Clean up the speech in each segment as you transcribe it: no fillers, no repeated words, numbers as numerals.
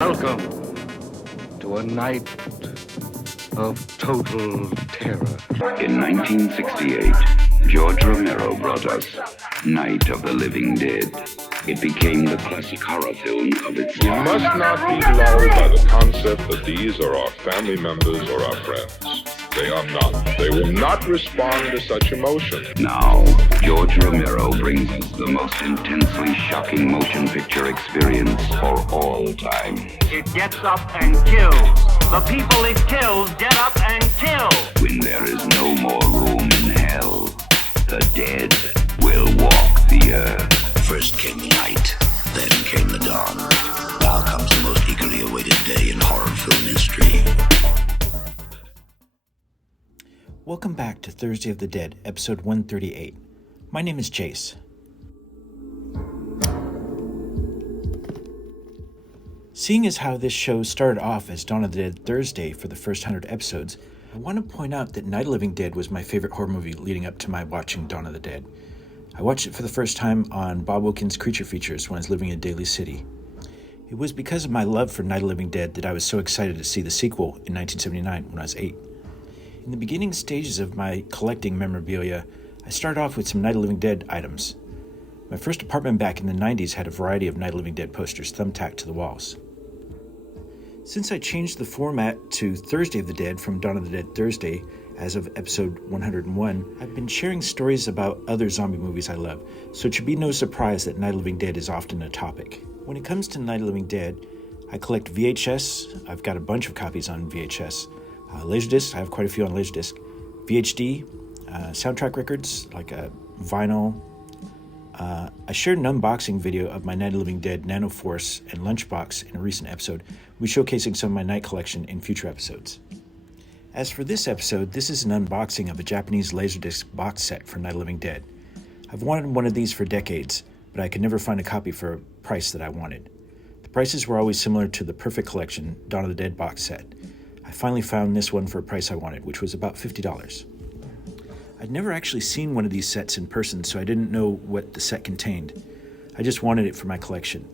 Welcome to a night of total terror. In 1968, George Romero brought us Night of the Living Dead. It became the classic horror film of its We time. must not be lulled by the concept that these are our family members or our friends. They are not. They will not respond to such emotion. Now, George Romero brings us the most intensely shocking motion picture experience for all time. It gets up and kills. The people it kills get up and kill. When there is no more room in hell, the dead will walk the earth. First came the night, then came the dawn. Now comes the most eagerly awaited day in horror film history. Welcome back to Thursday of the Dead, episode 138. My name is Chase. Seeing as how this show started off as Dawn of the Dead Thursday for the first 100 episodes, I want to point out that Night of the Living Dead was my favorite horror movie leading up to my watching Dawn of the Dead. I watched it for the first time on Bob Wilkins' Creature Features when I was living in Daly City. It was because of my love for Night of the Living Dead that I was so excited to see the sequel in 1979 when I was 8. In the beginning stages of my collecting memorabilia, I started off with some Night of the Living Dead items. My first apartment back in the 90s had a variety of Night of the Living Dead posters thumbtacked to the walls. Since I changed the format to Thursday of the Dead from Dawn of the Dead Thursday as of episode 101, I've been sharing stories about other zombie movies I love, so it should be no surprise that Night of the Living Dead is often a topic. When it comes to Night of the Living Dead, I collect VHS. I've got a bunch of copies on VHS. Laserdisc, I have quite a few on Laserdisc. VHD, soundtrack records, like a vinyl. I shared an unboxing video of my Night of the Living Dead Nanoforce and Lunchbox in a recent episode. We'll be showcasing some of my night collection in future episodes. As for this episode, this is an unboxing of a Japanese Laserdisc box set for Night of the Living Dead. I've wanted one of these for decades, but I could never find a copy for a price that I wanted. The prices were always similar to the Perfect Collection Dawn of the Dead box set. I finally found this one for a price I wanted, which was about $50. I'd never actually seen one of these sets in person, so I didn't know what the set contained. I just wanted it for my collection.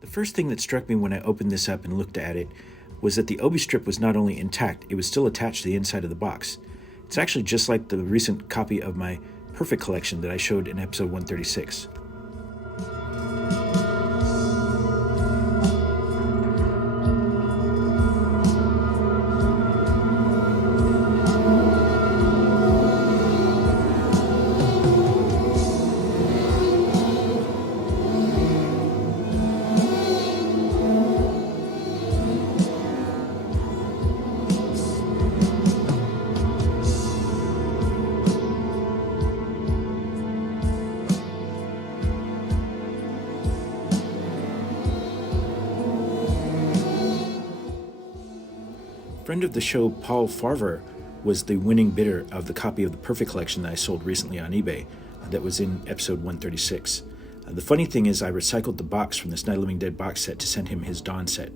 The first thing that struck me when I opened this up and looked at it was that the obi strip was not only intact, it was still attached to the inside of the box. It's actually just like the recent copy of my Perfect Collection that I showed in episode 136. Friend of the show, Paul Farver, was the winning bidder of the copy of the Perfect Collection that I sold recently on eBay that was in episode 136. The funny thing is I recycled the box from this Night of the Living Dead box set to send him his Dawn set.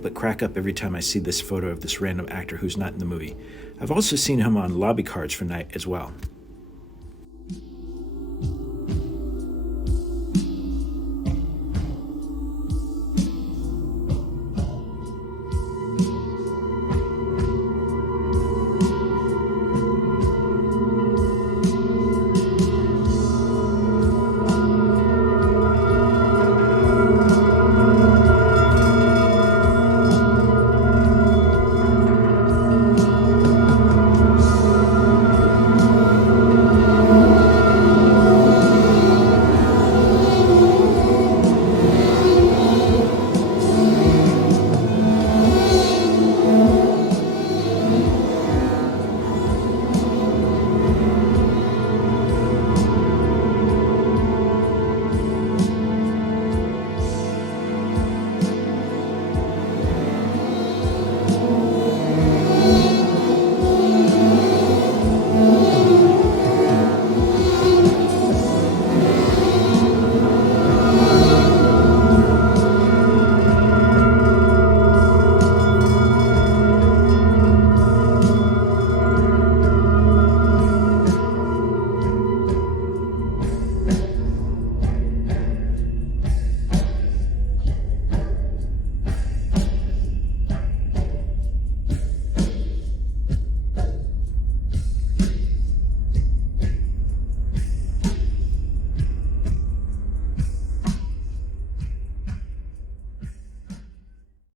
help but crack up every time I see this photo of this random actor who's not in the movie. I've also seen him on lobby cards for Night as well.